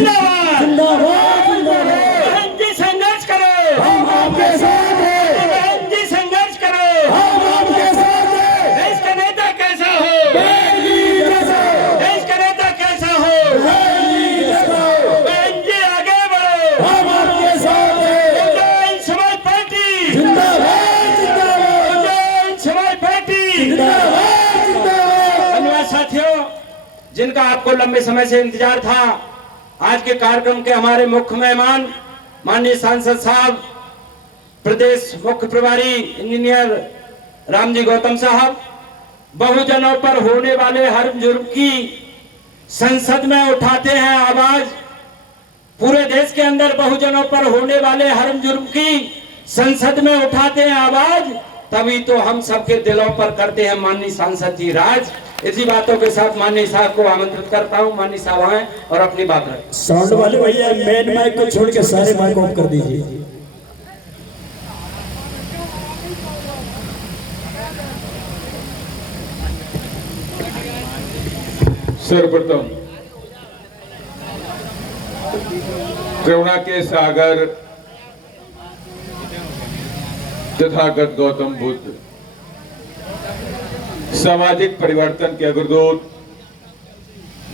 जिंदाबाद जिंदाबाद जिंदाबाद। बहन जी संघर्ष करो, हम आपके साथ हैं, बहन जी संघर्ष करो। हम आपके साथ हैं। देश का नेता कैसा हो, बेटी जैसा, देश का नेता कैसा हो, बेटी जैसा, बहन जी आगे बढ़ो। हम आपके साथ हैं। बहुजन समाज पार्टी, जिंदाबाद जिंदाबाद बहुजन समाज पार्टी। जिंदाबाद जिंदाबाद। धन्यवाद साथियों, जिनका आपको लंबे समय से इंतजार था। आज के कार्यक्रम के हमारे मुख्य मेहमान माननीय सांसद साहब, प्रदेश मुख्य प्रभारी इंजीनियर रामजी गौतम साहब, बहुजनों पर होने वाले हर जुर्म की संसद में उठाते हैं आवाज। पूरे देश के अंदर बहुजनों पर होने वाले हर जुर्म की संसद में उठाते हैं आवाज, तभी तो हम सबके दिलों पर करते हैं माननीय सांसद जी राज। इसी बातों के साथ माननीय साहब को आमंत्रित करता हूं। माननीय साहब आए और अपनी बात रखें। साउंड वाले भैया मेन माइक को छोड़ के सारे माइक ऑफ कर दीजिए। सर्वप्रथम करुणा के सागर तथागत गौतम बुद्ध, सामाजिक परिवर्तन के अग्रदूत,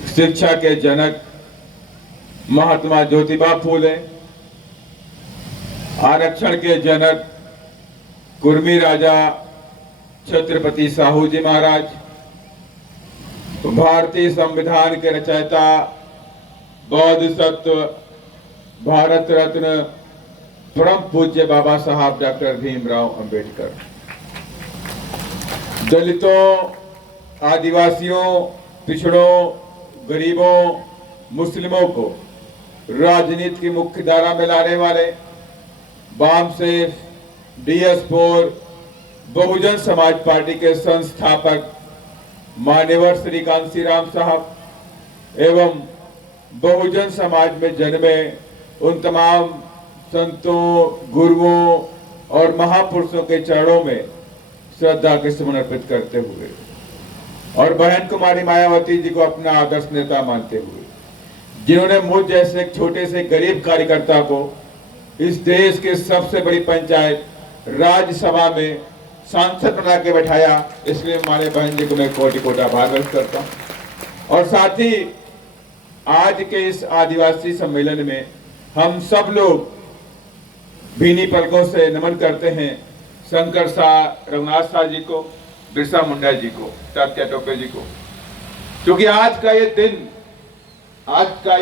शिक्षा के जनक महात्मा ज्योतिबा फूले, आरक्षण के जनक कुर्मी राजा छत्रपति साहू जी महाराज, भारतीय संविधान के रचयिता बौद्ध सत्व भारत रत्न परम पूज्य बाबा साहब डॉक्टर भीमराव अंबेडकर, दलितों, आदिवासियों, पिछड़ों, गरीबों, मुस्लिमों को राजनीति की मुख्य धारा में लाने वाले वाम से DS4 बहुजन समाज पार्टी के संस्थापक मान्यवर श्री कांसी राम साहब एवं बहुजन समाज में जन्मे उन तमाम संतों, गुरुओं और महापुरुषों के चरणों में श्रद्धा के सुमन अर्पित करते हुए और बहन कुमारी मायावती जी को अपना आदर्श नेता मानते हुए, जिन्होंने मुझ जैसे एक छोटे से गरीब कार्यकर्ता को इस देश के सबसे बड़ी पंचायत राज्यसभा में सांसद बना के बैठाया, इसलिए हमारे बहन जी को मैं कोटि कोटि आभार व्यक्त करता हूँ। और साथ ही आज के इस आदिवासी सम्मेलन में हम सब लोग भीनी पलकों से नमन करते हैं शंकर शाह, रघुनाथ शाह जी को, बिरसा मुंडा जी को, तात्या टोपे जी को, क्योंकि आज का ये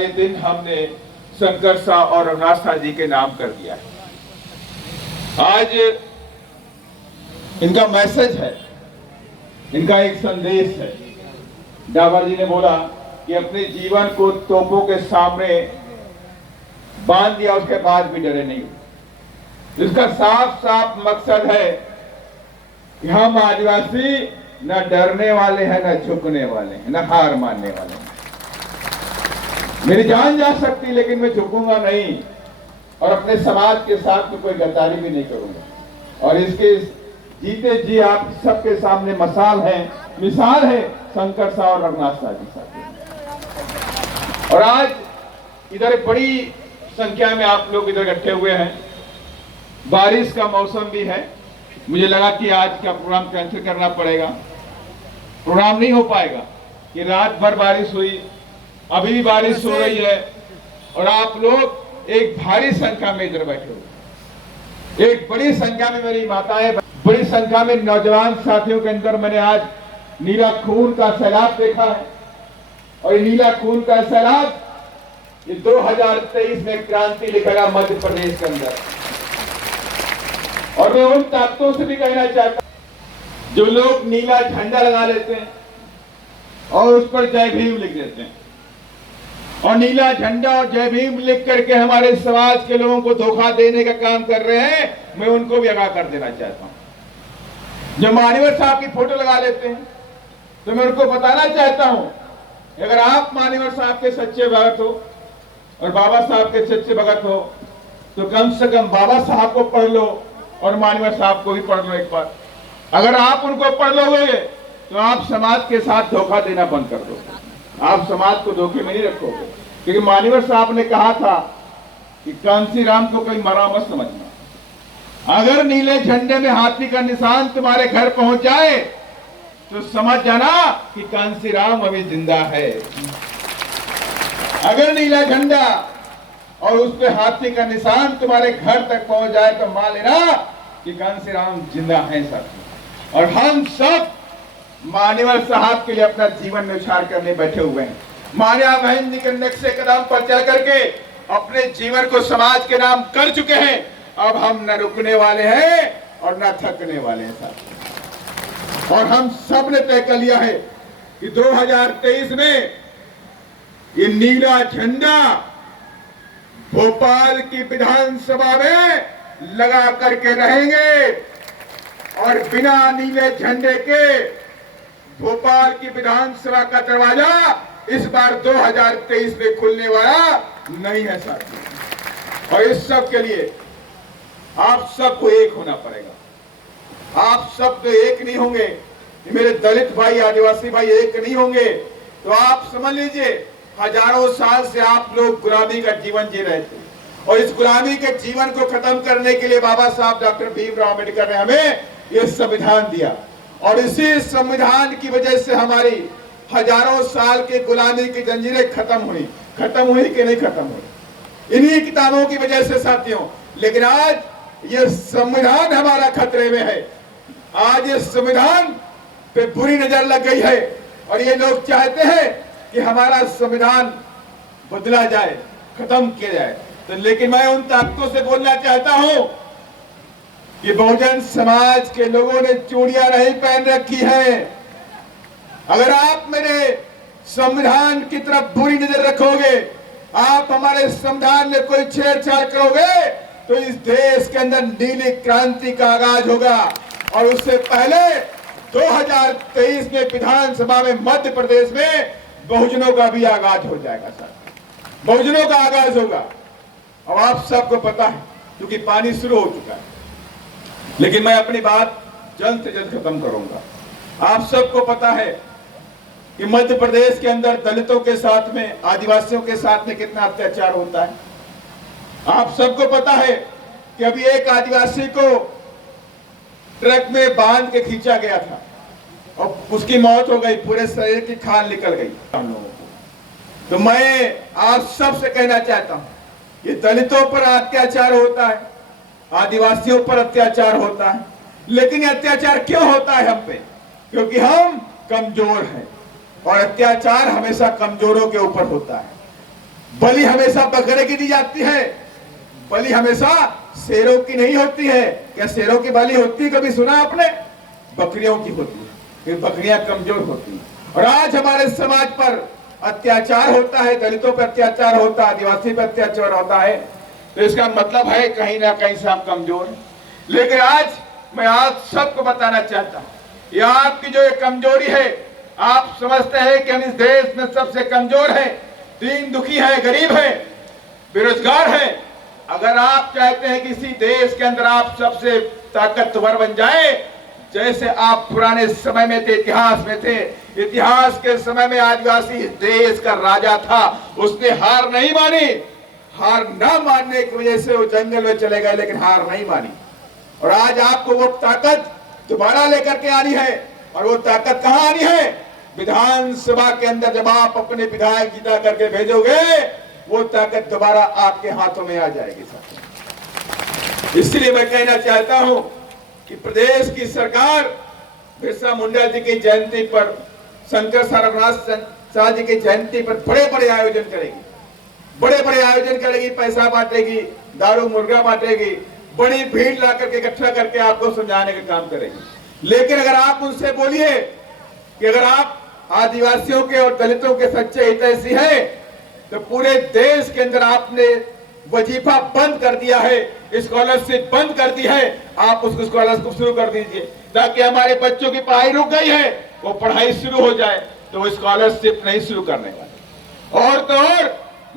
दिन हमने शंकर शाह और रघुनाथ शाह जी के नाम कर दिया है। आज इनका मैसेज है, इनका एक संदेश है। डावर जी ने बोला कि अपने जीवन को तोपों के सामने बांध दिया, उसके बाद भी डरे नहीं। इसका साफ साफ मकसद है कि हम आदिवासी न डरने वाले हैं, न झुकने वाले हैं, न हार मानने वाले हैं। मेरी जान जा सकती लेकिन मैं झुकूंगा नहीं और अपने समाज के साथ तो कोई गद्दारी भी नहीं करूंगा। और इसके जीते जी आप सबके सामने मिसाल है शंकर शाह और रघुनाथ शाह जी साहब। और आज इधर बड़ी संख्या में आप लोग इधर इकट्ठे हुए हैं। बारिश का मौसम भी है, मुझे लगा कि आज का प्रोग्राम कैंसिल करना पड़ेगा। प्रोग्राम नहीं हो पाएगा कि रात भर बारिश हुई, अभी भी बारिश हो रही है और आप लोग एक भारी संख्या में इधर बैठे हुए, एक बड़ी संख्या में मेरी माताएं, बड़ी संख्या में नौजवान साथियों के अंदर मैंने आज नीला खून का सैलाब देखा है। और ये नीला खून का सैलाब ये 2023 में क्रांति लिखेगा मध्य प्रदेश के अंदर। और मैं उन ताकतों से भी कहना चाहता हूं जो लोग नीला झंडा लगा लेते हैं और उस पर जय भीम लिख देते हैं और नीला झंडा और जय भीम लिख करके हमारे समाज के लोगों को धोखा देने का काम कर रहे हैं, मैं उनको भी आगाह कर देना चाहता हूं। जो मान्यवर साहब की फोटो लगा लेते हैं तो मैं उनको बताना चाहता हूं, अगर आप मान्यवर साहब के सच्चे भगत हो और बाबा साहब के सच्चे भगत हो तो कम से कम बाबा साहब को पढ़ लो और मान्यवर साहब को भी पढ़ लो एक बार। अगर आप उनको पढ़ लोगे तो आप समाज के साथ धोखा देना बंद कर दो। आप समाज को धोखे में नहीं रखोगे। क्योंकि मान्यवर साहब ने कहा था कि कांसीराम को कोई मरा मत समझना। अगर नीले झंडे में हाथी का निशान तुम्हारे घर पहुंच जाए तो समझ जाना कि कांसीराम अभी जिंदा है। अगर नीला झंडा और उस पे हाथी का निशान तुम्हारे घर तक पहुंच जाए तो मान लेना कि कांसीराम जिंदा है साथी। और हम सब मान्यवर साहब के लिए अपना जीवन न्यौछावर करने बैठे हुए हैं। मान्या बहन जी के नक्शे कदम पर चल करके अपने जीवन को समाज के नाम कर चुके हैं। अब हम न रुकने वाले हैं और न थकने वाले हैं साहब। और हम सब ने तय कर लिया है कि 2023 में ये नीला झंडा भोपाल की विधानसभा में लगा करके रहेंगे और बिना नीले झंडे के भोपाल की विधानसभा का दरवाजा इस बार 2023 में खुलने वाला नहीं है साथियों। और इस सब के लिए आप सबको एक होना पड़ेगा। आप सब तो एक नहीं होंगे, मेरे दलित भाई आदिवासी भाई एक नहीं होंगे तो आप समझ लीजिए हजारों साल से आप लोग गुलामी का जीवन जी रहे थे और इस गुलामी के जीवन को खत्म करने के लिए बाबा साहब डॉक्टर भीमराव अम्बेडकर ने हमें यह संविधान दिया और इसी संविधान की वजह से हमारी हजारों साल के गुलामी की जंजीरें खत्म हुई कि नहीं खत्म हुई इन्हीं किताबों की वजह से साथियों। लेकिन आज ये संविधान हमारा खतरे में है। आज ये संविधान पे बुरी नजर लग गई है और ये लोग चाहते हैं कि हमारा संविधान बदला जाए, खत्म किया जाए। तो लेकिन मैं उन ताकतों से बोलना चाहता हूं कि बहुजन समाज के लोगों ने चूड़ियां नहीं पहन रखी है। अगर आप मेरे संविधान की तरफ बुरी नजर रखोगे, आप हमारे संविधान में कोई छेड़छाड़ करोगे तो इस देश के अंदर नीली क्रांति का आगाज होगा। और उससे पहले 2023 में विधानसभा में मध्य प्रदेश में बहुजनों का भी आगाज हो जाएगा सर, बहुजनों का आगाज होगा। अब आप सबको पता है क्योंकि पानी शुरू हो चुका है, लेकिन मैं अपनी बात जल्द से जल्द खत्म करूंगा। आप सबको पता है कि मध्य प्रदेश के अंदर दलितों के साथ में, आदिवासियों के साथ में कितना अत्याचार होता है। आप सबको पता है कि अभी एक आदिवासी को ट्रक में बांध के खींचा गया था और उसकी मौत हो गई, पूरे शरीर की खाल निकल गई हम लोगों को। तो मैं आप सब से कहना चाहता हूं, ये दलितों पर अत्याचार होता है, आदिवासियों पर अत्याचार होता है, लेकिन ये अत्याचार क्यों होता है हम पे? क्योंकि हम कमजोर हैं और अत्याचार हमेशा कमजोरों के ऊपर होता है। बलि हमेशा बकरे की दी जाती है, बलि हमेशा शेरों की नहीं होती है। क्या शेरों की बलि होती है? कभी सुना आपने? बकरियों की होती है, क्योंकि बकरियां कमजोर होती हैं। और आज हमारे समाज पर अत्याचार होता है, दलितों पर अत्याचार होता है, आदिवासी पर अत्याचार होता है, तो इसका मतलब है कहीं ना कहीं से हम कमजोर हैं। लेकिन आज मैं आप सबको बताना चाहता हूं, ये आपकी जो ये कमजोरी है, आप समझते हैं कि हम इस देश में सबसे कमजोर हैं, दीन दुखी है, गरीब है, बेरोजगार है। अगर आप चाहते हैं कि इसी देश के अंदर आप सबसे ताकतवर बन जाए, जैसे आप पुराने समय में थे, इतिहास में थे, इतिहास के समय में आदिवासी इस देश का राजा था, उसने हार नहीं मानी। हार न मानने की वजह से वो जंगल में चले गए, लेकिन हार नहीं मानी। और आज आपको वो ताकत दोबारा लेकर के आनी है। और वो ताकत कहां आनी है? विधानसभा के अंदर जब आप अपने विधायक जिता करके भेजोगे, वो ताकत दोबारा आपके हाथों में आ जाएगी साहब। इसलिए मैं कहना चाहता हूं कि प्रदेश की सरकार बिरसा मुंडा जी की जयंती पर, शंकर सारनाथ शाह जी की जयंती पर बड़े बड़े आयोजन करेगी, बड़े बड़े आयोजन करेगी, पैसा बांटेगी, दारू मुर्गा बांटेगी, बड़ी भीड़ ला करके इकट्ठा करके आपको समझाने का काम करेगी। लेकिन अगर आप उनसे बोलिए कि अगर आप आदिवासियों के और दलितों के सच्चे हितैषी हैं, तो पूरे देश के अंदर आपने वजीफा बंद कर दिया है, स्कॉलरशिप बंद कर दी है, आप उस स्कॉलरशिप शुरू कर दीजिए ताकि हमारे बच्चों की पढ़ाई रुक गई है, वो पढ़ाई शुरू हो जाए। तो वो स्कॉलरशिप नहीं शुरू करने वाले। और तो और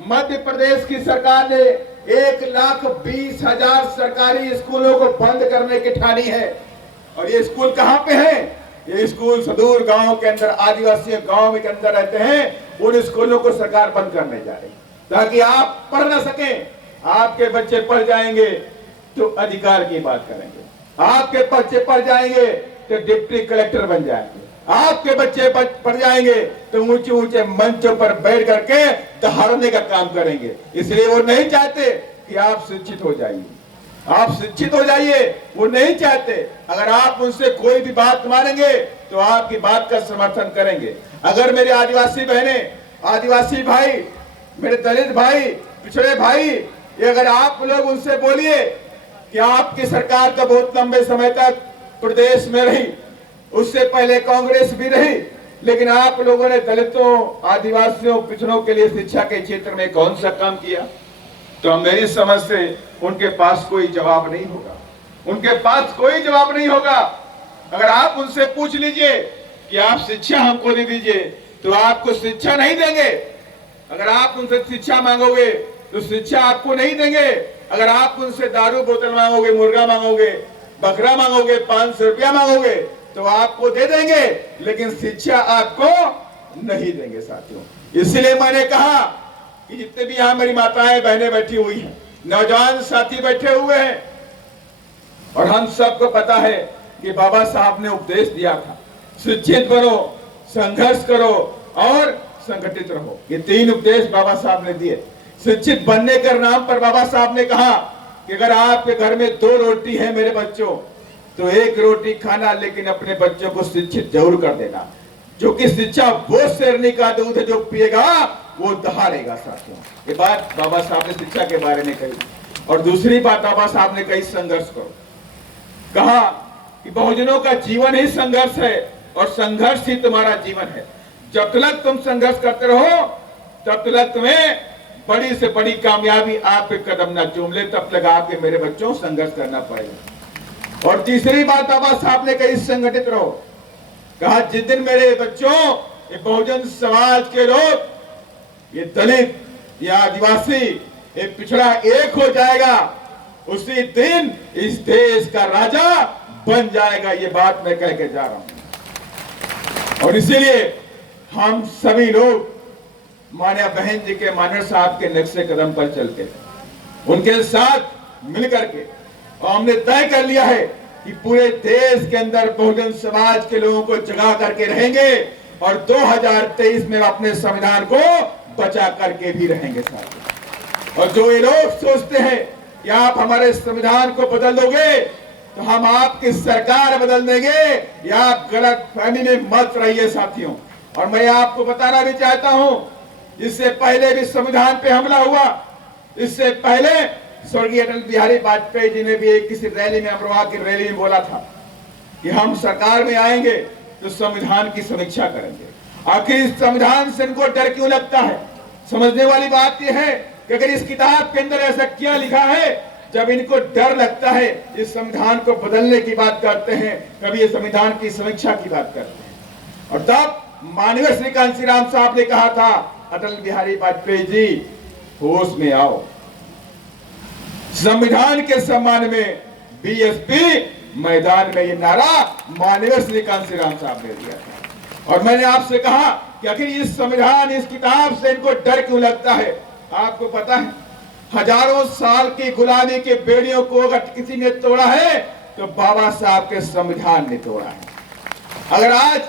मध्य प्रदेश की सरकार ने 1,20,000 सरकारी स्कूलों को बंद करने की ठानी है। और ये स्कूल कहां पे है? ये स्कूल सुदूर गांव के अंदर, आदिवासी गांव के अंदर रहते हैं, उन स्कूलों को सरकार बंद करने जा रही है। ताकि आप पढ़ ना सकें। आपके बच्चे पढ़ जाएंगे तो अधिकार की बात करेंगे, आपके बच्चे पढ़ जाएंगे तो डिप्टी कलेक्टर बन जाएंगे, आपके बच्चे पढ़ जाएंगे तो ऊंचे ऊंचे मंचों पर बैठ करके दहाड़ने का काम करेंगे। इसलिए वो नहीं चाहते कि आप शिक्षित हो जाइए, आप शिक्षित हो जाइए, वो नहीं चाहते। अगर आप उनसे कोई भी बात मानेंगे तो आपकी बात का समर्थन करेंगे। अगर मेरे आदिवासी बहनें, आदिवासी भाई, मेरे दलित भाई, पिछड़े भाई, ये अगर आप लोग उनसे बोलिए कि आपकी सरकार तो बहुत लंबे समय तक प्रदेश में रही, उससे पहले कांग्रेस भी रही, लेकिन आप लोगों ने दलितों, आदिवासियों, पिछड़ों के लिए शिक्षा के क्षेत्र में कौन सा काम किया, तो मेरी समझ से उनके पास कोई जवाब नहीं होगा, उनके पास कोई जवाब नहीं होगा। अगर आप उनसे पूछ लीजिए कि आप शिक्षा हमको दे दीजिए, तो आपको शिक्षा नहीं देंगे। अगर आप उनसे शिक्षा मांगोगे तो शिक्षा आपको नहीं देंगे। अगर आप उनसे दारू बोतल मांगोगे, मुर्गा मांगोगे, बकरा मांगोगे, 500 रुपया मांगोगे तो आपको दे देंगे, लेकिन शिक्षा आपको नहीं देंगे साथियों। इसलिए मैंने कहा कि जितने भी यहाँ मेरी माताएं बहनें बैठी हुई हैं, नौजवान साथी बैठे हुए हैं, और हम सबको पता है कि बाबा साहब ने उपदेश दिया था, शिक्षित बनो, संघर्ष करो और संगठित रहो। ये 3 उपदेश बाबा साहब ने दिए। शिक्षित बनने के नाम पर बाबा साहब ने कहा कि अगर आपके घर में 2 रोटी है मेरे बच्चों, तो 1 रोटी खाना, लेकिन अपने बच्चों को शिक्षित जरूर कर देना। जो कि शिक्षा वो शेरनी का दूध है, जो पिएगा वो दहाड़ेगा साथियों। ये बात बाबा साहब ने शिक्षा के बारे में कही। और दूसरी बात बाबा साहब ने कही, संघर्ष करो। कहा कि बहुजनों का जीवन ही संघर्ष है और संघर्ष ही तुम्हारा जीवन है। जब तक तुम संघर्ष करते रहो तब तक तुम्हें बड़ी से बड़ी कामयाबी आपके कदम ना चूम ले, तब तक आपके मेरे बच्चों संघर्ष करना पड़ेगा। और तीसरी बात बाबा साहब ने कही, संगठित रहो। कहा जिस दिन मेरे बच्चों, ये बहुजन समाज के लोग, ये दलित, ये आदिवासी, ये पिछड़ा एक हो जाएगा, उसी दिन इस देश का राजा बन जाएगा। ये बात मैं कह के जा रहा हूं। और इसीलिए हम सभी लोग माननीय बहन जी के, माननीय साहब के नक्शे कदम पर चलते हैं, उनके साथ मिलकर के। और हमने तय कर लिया है कि पूरे देश के अंदर बहुजन समाज के लोगों को जगा करके रहेंगे और 2023 में अपने संविधान को बचा करके भी रहेंगे साथ। और जो ये लोग सोचते हैं कि आप हमारे संविधान को बदल दोगे तो हम आपकी सरकार बदल देंगे, या आप गलत फहमी में मत रहिए साथियों। और मैं आपको बताना भी चाहता हूं, इससे पहले भी संविधान पे हमला हुआ। इससे पहले स्वर्गीय अटल बिहारी वाजपेयी जी ने भी एक किसी रैली में, अमरोहा की रैली में बोला था कि हम सरकार में आएंगे तो संविधान की समीक्षा करेंगे। आखिर इस संविधान से इनको डर क्यों लगता है? समझने वाली बात यह है कि अगर इस किताब के अंदर ऐसा क्या लिखा है, जब इनको डर लगता है, इस संविधान को बदलने की बात करते हैं, कभी ये संविधान की समीक्षा की बात करते हैं। और तब माननीय श्री कांशीराम साहब ने कहा था, अटल बिहारी वाजपेयी जी होश में आओ। संविधान के सम्मान में बीएसपी मैदान में, ये नारा माननीय श्री कांशीराम साहब ने दिया था। और मैंने आपसे कहा कि आखिर इस संविधान, इस किताब से इनको डर क्यों लगता है? आपको पता है, हजारों साल की गुलामी के बेड़ियों को अगर किसी ने तोड़ा है तो बाबा साहब के संविधान ने तोड़ा है। अगर आज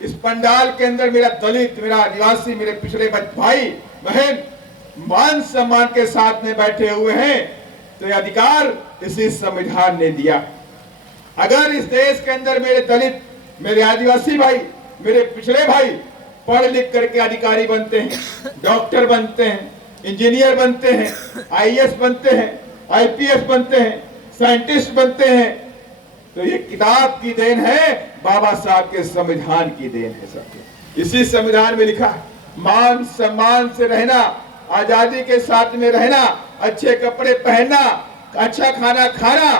इस पंडाल के अंदर मेरा दलित, मेरा आदिवासी, मेरे पिछड़े भाई बहन मान सम्मान के साथ में बैठे हुए हैं, तो ये अधिकार इसी संविधान ने दिया। अगर इस देश के अंदर मेरे दलित, मेरे आदिवासी भाई, मेरे पिछड़े भाई पढ़ लिख करके अधिकारी बनते हैं, डॉक्टर बनते हैं, इंजीनियर बनते हैं, आईएएस बनते हैं, आईपीएस बनते हैं, साइंटिस्ट बनते हैं, तो ये किताब की देन है, बाबा साहब के संविधान की देन है सबके। इसी संविधान में लिखा है, मान सम्मान से रहना, आजादी के साथ में रहना, अच्छे कपड़े पहनना, अच्छा खाना खाना,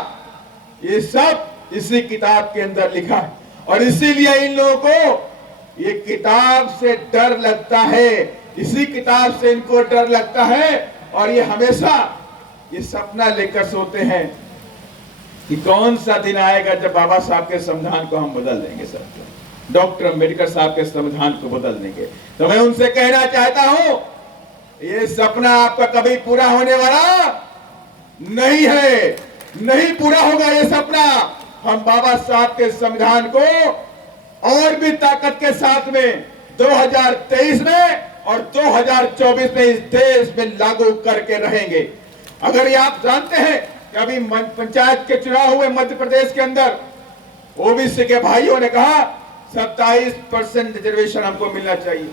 ये सब इसी किताब के अंदर लिखा है। और इसीलिए इन लोगों को ये किताब से डर लगता है, इसी किताब से इनको डर लगता है। और ये हमेशा ये सपना लेकर सोते हैं कि कौन सा दिन आएगा जब बाबा साहब के संविधान को हम बदल देंगे, सब डॉक्टर अम्बेडकर साहब के संविधान को बदल देंगे। तो मैं उनसे कहना चाहता हूं ये सपना आपका कभी पूरा होने वाला नहीं है, नहीं पूरा होगा ये सपना। हम बाबा साहब के संविधान को और भी ताकत के साथ में 2023 में और 2024 में इस देश में लागू करके रहेंगे। अगर ये आप जानते हैं कि अभी पंचायत के चुनाव हुए मध्य प्रदेश के अंदर, ओबीसी के भाइयों ने कहा 27% रिजर्वेशन हमको मिलना चाहिए।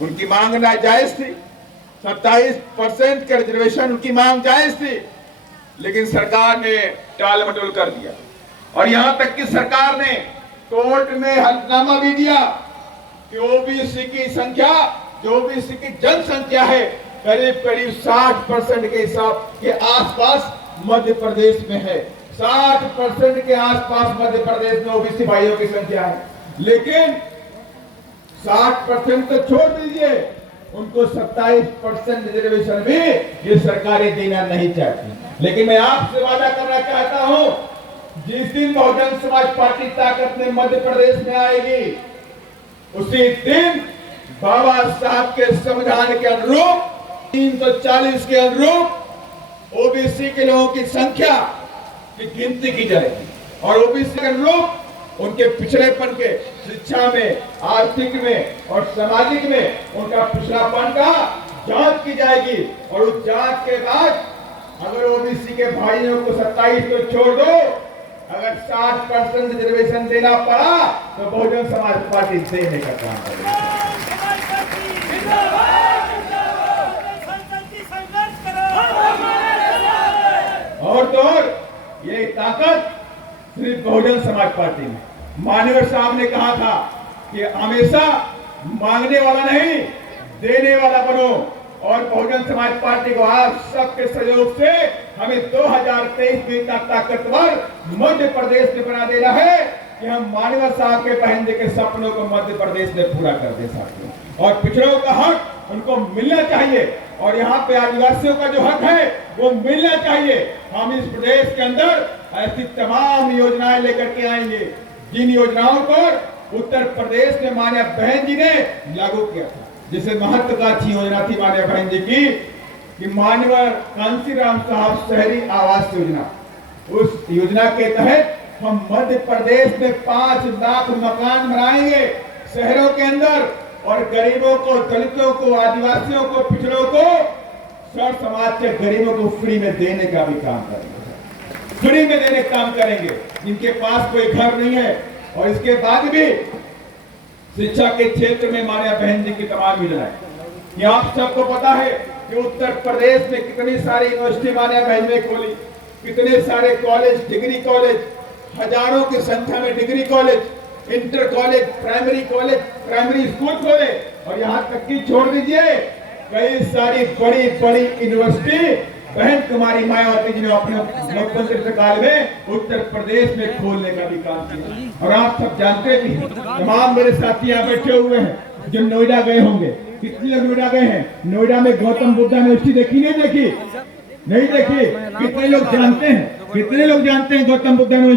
उनकी मांग ना जायज थी, 27% के रिजर्वेशन उनकी मांग जायज थी, लेकिन सरकार ने टाल मटोल कर दिया। और यहां तक कि सरकार ने कोर्ट में हलफनामा भी दिया कि ओबीसी की संख्या, जो ओबीसी की जनसंख्या है, करीब करीब 60% के हिसाब के आसपास मध्य प्रदेश में है। 60% के आसपास मध्य प्रदेश में ओबीसी भाइयों की संख्या है। लेकिन 60% तो छोड़ दीजिए, उनको 27% रिजर्वेशन भी ये सरकारें देना नहीं चाहती। लेकिन मैं आपसे वादा करना चाहता हूं, जिस दिन बहुजन समाज पार्टी ताकत में मध्य प्रदेश में आएगी, उसी दिन बाबा साहब के संविधान के अनुरूप 340 के अनुरूप ओबीसी के लोगों की संख्या की गिनती की जाएगी और ओबीसी के अनुरूप उनके पिछड़ेपन के शिक्षा में, आर्थिक में और सामाजिक में उनका पिछड़ापन का जांच की जाएगी। और उस जांच के बाद अगर ओबीसी के भाइयों को 27 तो छोड़ दो, अगर 60% रिजर्वेशन देना पड़ा तो बहुजन समाज पार्टी देने का काम करेगी। और तो और ये ताकत सिर्फ बहुजन समाज पार्टी में। माननीय साहब ने कहा था कि हमेशा मांगने वाला नहीं, देने वाला बनो। और बहुजन समाज पार्टी को आप सबके सहयोग से हमें 2023 में इतना ताकतवर मध्य प्रदेश में बना देना है कि हम माननीय साहब के पहनने के सपनों को मध्य प्रदेश में पूरा कर दे सकते हैं। और पिछड़ों का हक उनको मिलना चाहिए और यहाँ पे आदिवासियों का जो हक है वो मिलना चाहिए। हम इस प्रदेश के अंदर ऐसी तमाम योजनाएं लेकर के आएंगे जिन योजनाओं पर उत्तर प्रदेश में माननीय बहन जी ने लागू किया था। जैसे महत्वाकांक्षी योजना थी माननीय बहन जी की कि माननीय कांशीराम साहब शहरी आवास योजना, उस योजना के तहत हम मध्य प्रदेश में 5 लाख मकान बनाएंगे शहरों के अंदर और गरीबों को, दलितों को, आदिवासियों को, पिछड़ों को, सर समाज के गरीबों को फ्री में देने का भी काम करेंगे। फ्री में देने का काम करेंगे जिनके पास कोई घर नहीं है। और इसके बाद भी शिक्षा के क्षेत्र में माननीय बहन जी की तमाम योजनाएं, ये आप सबको पता है कि उत्तर प्रदेश में कितनी सारी यूनिवर्सिटी माननीय बहन ने खोली, कितने सारे कॉलेज, डिग्री कॉलेज, हजारों की संख्या में degree college, inter college, primary school खोले। और यहाँ तक कि छोड़ दीजिए, कई सारी बड़ी बड़ी यूनिवर्सिटी बहन कुमारी मायावती जी ने अपने मुख्यमंत्री काल में उत्तर प्रदेश में खोलने का भी काम किया। और आप सब जानते हैं, तमाम मेरे साथी यहाँ बैठे हुए हैं जो नोएडा गए होंगे। कितने लोग नोएडा गए हैं? नोएडा में गौतम बुद्ध यूनिवर्सिटी देखी नहीं देखी? नहीं देखी? कितने लोग जानते हैं? कितने लोग जानते हैं गौतम बुद्ध यूनिवर्सिटी?